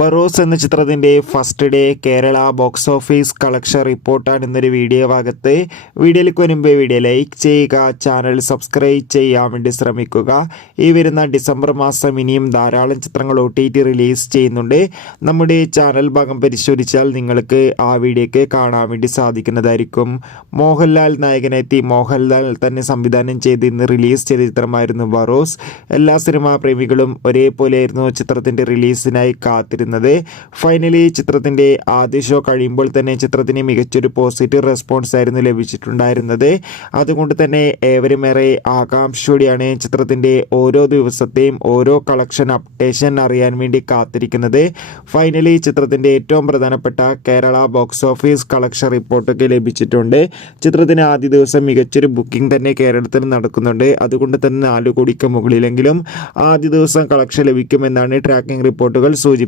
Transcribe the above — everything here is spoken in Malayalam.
ബറോസ് എന്ന ചിത്രത്തിൻ്റെ first day Kerala box office collection റിപ്പോർട്ടാണ് ഇന്നൊരു വീഡിയോ ഭാഗത്ത്. വീഡിയോയിലേക്ക് വരുമ്പോൾ വീഡിയോ ലൈക്ക് ചെയ്യുക, ചാനൽ സബ്സ്ക്രൈബ് ചെയ്യാൻ വേണ്ടി ശ്രമിക്കുക. ഈ വരുന്ന ഡിസംബർ മാസം ഇനിയും ധാരാളം ചിത്രങ്ങൾ OTT റിലീസ് ചെയ്യുന്നുണ്ട്. നമ്മുടെ ചാനൽ ഭാഗം പരിശോധിച്ചാൽ നിങ്ങൾക്ക് ആ വീഡിയോയ്ക്ക് കാണാൻ വേണ്ടി സാധിക്കുന്നതായിരിക്കും. മോഹൻലാൽ നായകനെത്തി മോഹൻലാൽ തന്നെ സംവിധാനം ചെയ്ത് ഇന്ന് റിലീസ് ചെയ്ത ചിത്രമായിരുന്നു ബറോസ്. എല്ലാ സിനിമാ പ്രേമികളും ഒരേപോലെയായിരുന്നു ചിത്രത്തിൻ്റെ റിലീസിനായി കാത്തിരുന്നത്. ഫൈനലി ചിത്രത്തിൻ്റെ ആദ്യ ഷോ കഴിയുമ്പോൾ തന്നെ ചിത്രത്തിന് മികച്ചൊരു പോസിറ്റീവ് റെസ്പോൺസ് ആയിരുന്നു ലഭിച്ചിട്ടുണ്ടായിരുന്നത്. അതുകൊണ്ട് തന്നെ ഏവരുമേറെ ആകാംക്ഷയോടെയാണ് ചിത്രത്തിൻ്റെ ഓരോ ദിവസത്തെയും ഓരോ കളക്ഷൻ അപ്ഡേഷൻ അറിയാൻ വേണ്ടി കാത്തിരിക്കുന്നത്. ഫൈനലി ചിത്രത്തിൻ്റെ ഏറ്റവും പ്രധാനപ്പെട്ട കേരള ബോക്സ് ഓഫീസ് കളക്ഷൻ റിപ്പോർട്ടൊക്കെ ലഭിച്ചിട്ടുണ്ട്. ചിത്രത്തിന് ആദ്യ ദിവസം മികച്ചൊരു ബുക്കിംഗ് തന്നെ കേരളത്തിൽ നടക്കുന്നുണ്ട്. അതുകൊണ്ട് തന്നെ 4 കോടിക്ക് മുകളിലെങ്കിലും ആദ്യ ദിവസം കളക്ഷൻ ലഭിക്കുമെന്നാണ് ട്രാക്കിംഗ് റിപ്പോർട്ടുകൾ സൂചിപ്പിക്കുന്നത്.